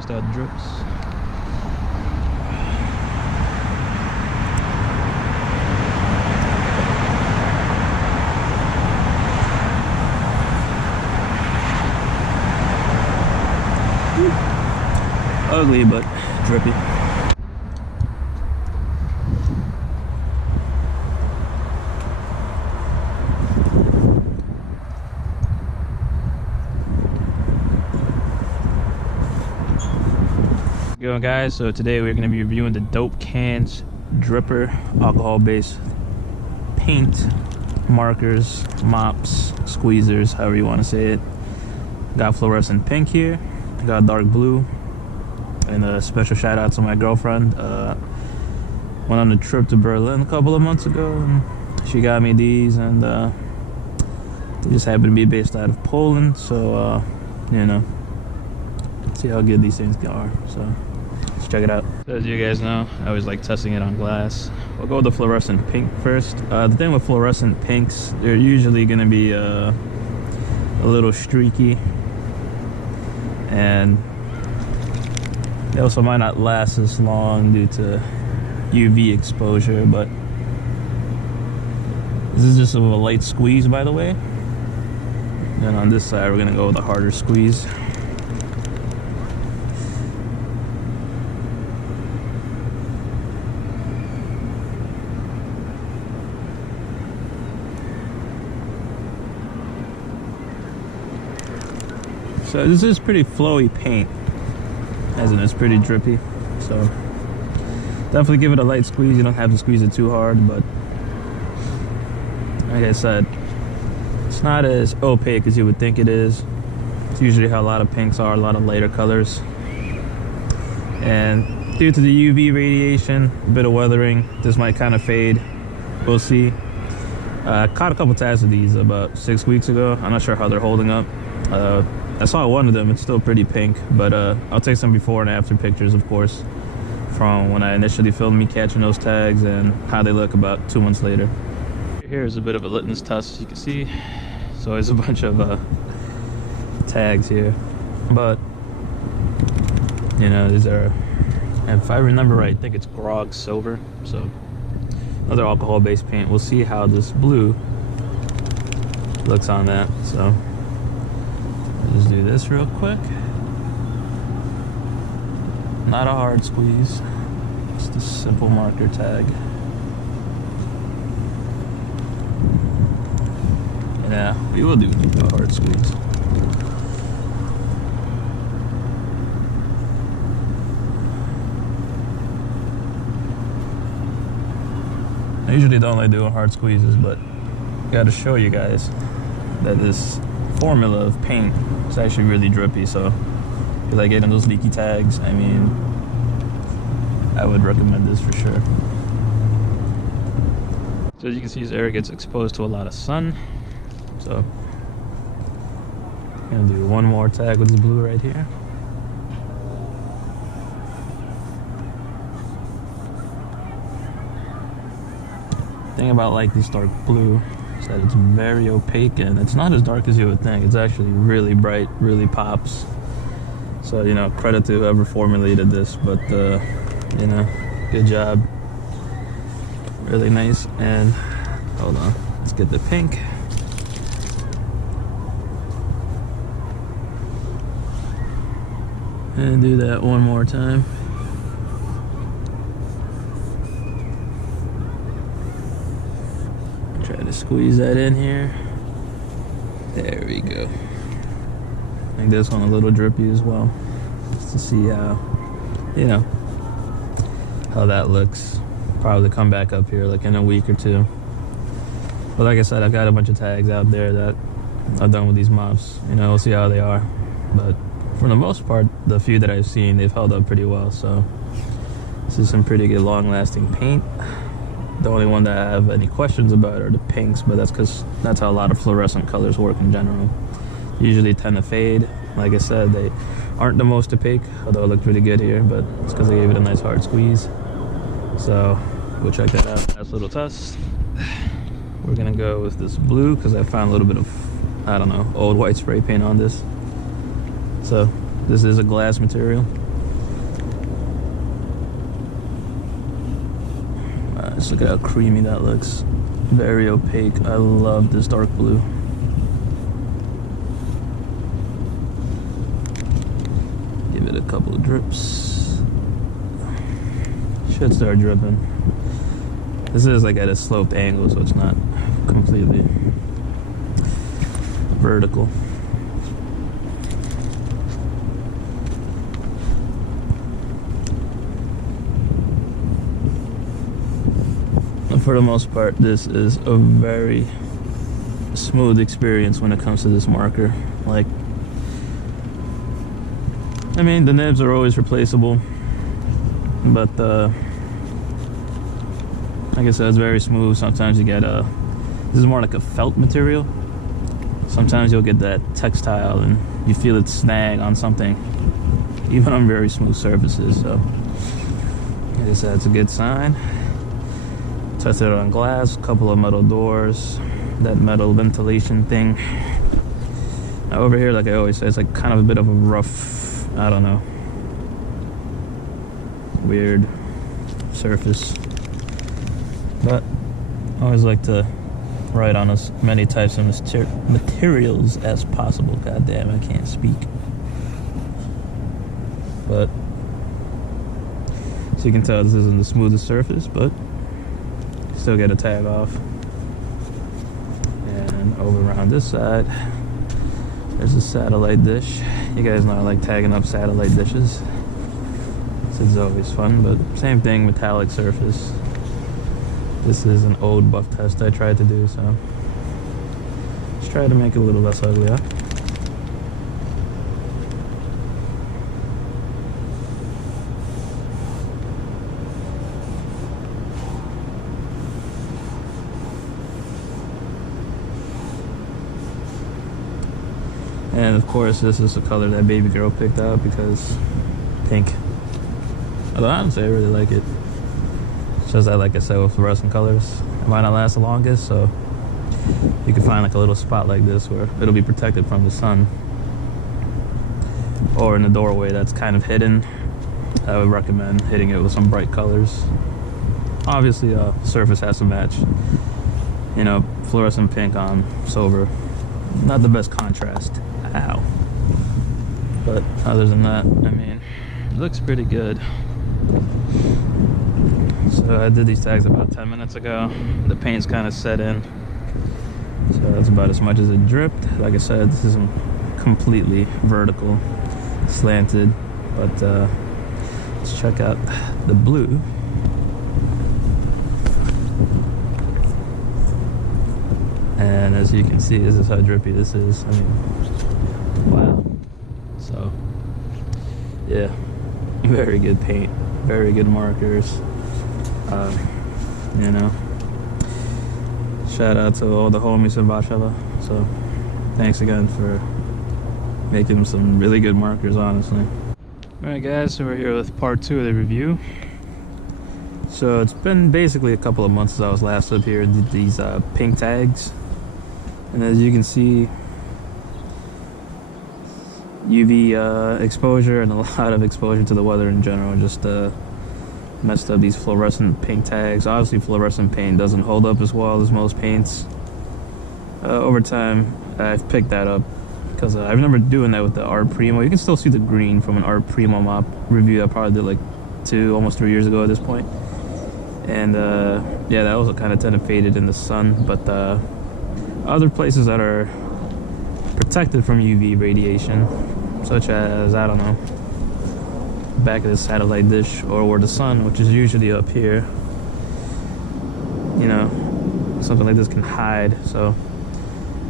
test out the drips. Ugly but drippy. Going guys, so today we're going to be reviewing the Dope Cans Dripper alcohol based paint, markers, mops, squeezers, however you want to say it. Got fluorescent pink here, got dark blue, and a special shout out to my girlfriend. Went on a trip to Berlin a couple of months ago and she got me these, and they just happen to be based out of Poland, so you know, see how good these things are. So let's check it out. So as you guys know, I always like testing it on glass. We'll go with the fluorescent pink first. The thing with fluorescent pinks, they're usually going to be a little streaky, and they also might not last as long due to UV exposure. But this is just a light squeeze, by the way. And on this side, we're going to go with a harder squeeze. So this is pretty flowy paint, as in it's pretty drippy. So definitely give it a light squeeze. You don't have to squeeze it too hard, but like I said, it's not as opaque as you would think it is. It's usually how a lot of pinks are, a lot of lighter colors. And due to the UV radiation, a bit of weathering, this might kind of fade. We'll see. I caught a couple tags of these about 6 weeks ago. I'm not sure how they're holding up. I saw one of them, it's still pretty pink, but I'll take some before and after pictures, of course, from when I initially filmed me catching those tags and how they look about 2 months later. Here's a bit of a litmus test, you can see. So there's a bunch of tags here, but you know, these are, if I remember right, I think it's Grog Silver, so another alcohol-based paint. We'll see how this blue looks on that. So just do this real quick. Not a hard squeeze, just a simple marker tag. Yeah, we will do a hard squeeze. I usually don't like doing hard squeezes, but got to show you guys that this formula of paint is actually really drippy. So if you like getting those leaky tags, I mean, I would recommend this for sure. So as you can see, this area gets exposed to a lot of sun. So I'm gonna do one more tag with this blue right here. Thing about like this dark blue is that it's very opaque, and it's not as dark as you would think. It's actually really bright, really pops. So, you know, credit to whoever formulated this, but you know, good job. Really nice. And hold on, let's get the pink. And do that one more time. Try to squeeze that in here. There we go. I think this one a little drippy as well, just to see how, you know, how that looks. Probably come back up here like in a week or two. But like I said, I've got a bunch of tags out there that I've done with these mops. You know, we'll see how they are. But for the most part, the few that I've seen, they've held up pretty well. So this is some pretty good long-lasting paint. The only one that I have any questions about are the pinks, but that's because that's how a lot of fluorescent colors work in general. They usually tend to fade. Like I said, they aren't the most opaque, although it looked really good here, but it's because I gave it a nice hard squeeze. So we'll check that out. Last little test. We're gonna go with this blue because I found a little bit of, I don't know, old white spray paint on this. So this is a glass material. Just look at how creamy that looks. Very opaque. I love this dark blue. Give it a couple of drips. Should start dripping. This is like at a sloped angle, so it's not completely vertical. For the most part, this is a very smooth experience when it comes to this marker. Like, I mean, the nibs are always replaceable, but like I said, it's very smooth. Sometimes you get this is more like a felt material. Sometimes you'll get that textile and you feel it snag on something, even on very smooth surfaces. So I guess that's a good sign. Tested it on glass, a couple of metal doors, that metal ventilation thing. Now over here, like I always say, it's like kind of a bit of a rough, I don't know, weird surface. But I always like to write on as many types of materials as possible. God damn, I can't speak. But so you can tell this isn't the smoothest surface, but still get a tag off. And over around this side, there's a satellite dish. You guys know I like tagging up satellite dishes. This is always fun, but same thing, metallic surface. This is an old buff test I tried to do, so just try to make it a little less ugly, huh? And of course, this is the color that baby girl picked out because pink. Although honestly, I really like it. It's just that, like I said, with fluorescent colors, it might not last the longest. So you can find like a little spot like this where it'll be protected from the sun, or in the doorway that's kind of hidden. I would recommend hitting it with some bright colors. Obviously, surface has to match. You know, fluorescent pink on silver, not the best contrast. Ow. But other than that, I mean, it looks pretty good. So I did these tags about 10 minutes ago. The paint's kind of set in, so that's about as much as it dripped. Like I said, this isn't completely vertical, slanted, but let's check out the blue. And as you can see, this is how drippy this is. I mean, wow. So yeah, very good paint, very good markers. You know, shout out to all the homies in Warsaw. So thanks again for making some really good markers, honestly. Alright guys, so we're here with part 2 of the review. So it's been basically a couple of months since I was last up here and did these pink tags. And as you can see, UV exposure and a lot of exposure to the weather in general just messed up these fluorescent paint tags. Obviously fluorescent paint doesn't hold up as well as most paints. Over time I've picked that up because I remember doing that with the Art Primo. You can still see the green from an Art Primo mop review I probably did like 2, almost 3 years ago at this point. And yeah, that also kind of tended faded in the sun. But other places that are protected from UV radiation, such as, I don't know, back of the satellite dish or where the sun, which is usually up here, you know, something like this can hide. So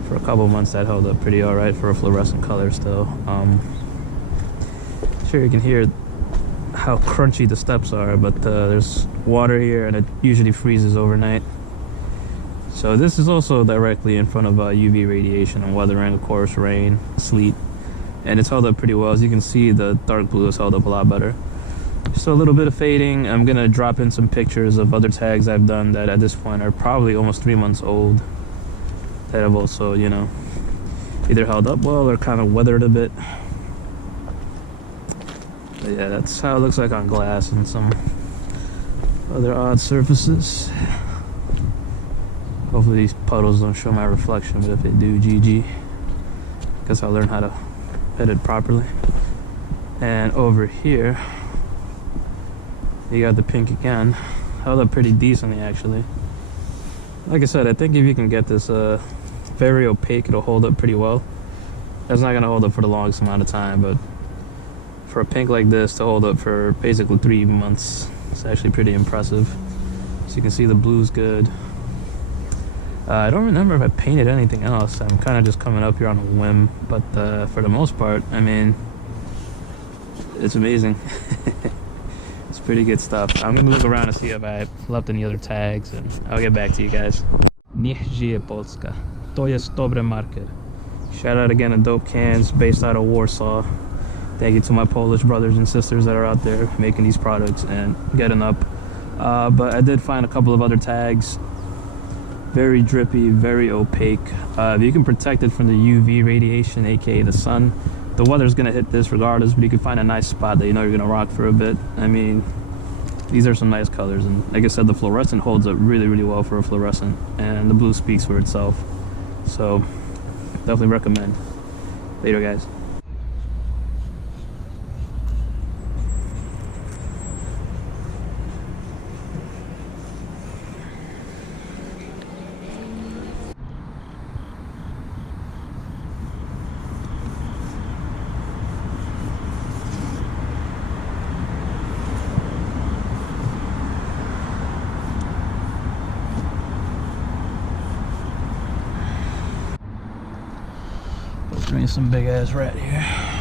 for a couple months that held up pretty alright for a fluorescent color still. Sure, you can hear how crunchy the steps are, but there's water here and it usually freezes overnight. So this is also directly in front of UV radiation and weathering, of course, rain, sleet, and it's held up pretty well. As you can see, the dark blue has held up a lot better. So a little bit of fading. I'm gonna drop in some pictures of other tags I've done that at this point are probably almost 3 months old, that have also, you know, either held up well or kind of weathered a bit. But yeah, that's how it looks like on glass and some Other odd surfaces. Hopefully these puddles don't show my reflection, but if they do, GG. Guess I'll learn how to hit it properly. And over here, you got the pink again. Held up pretty decently, actually. Like I said, I think if you can get this very opaque, it'll hold up pretty well. It's not gonna hold up for the longest amount of time, but for a pink like this to hold up for basically 3 months, it's actually pretty impressive. So you can see the blue's good. I don't remember if I painted anything else. I'm kind of just coming up here on a whim, but for the most part, I mean, it's amazing. It's pretty good stuff. I'm gonna look around and see if I left any other tags, and I'll get back to you guys. Niech żyje Polska. To jest dobre marker. Shout out again to Dope Cans, based out of Warsaw. Thank you to my Polish brothers and sisters that are out there making these products and getting up. But I did find a couple of other tags. Very drippy, very opaque. If you can protect it from the UV radiation, aka the sun, the weather's gonna hit this regardless, but you can find a nice spot that you know you're gonna rock for a bit. I mean, these are some nice colors, and like I said, the fluorescent holds up really, really well for a fluorescent, and the blue speaks for itself. So, definitely recommend. Later, guys. Bring some big ass rat here.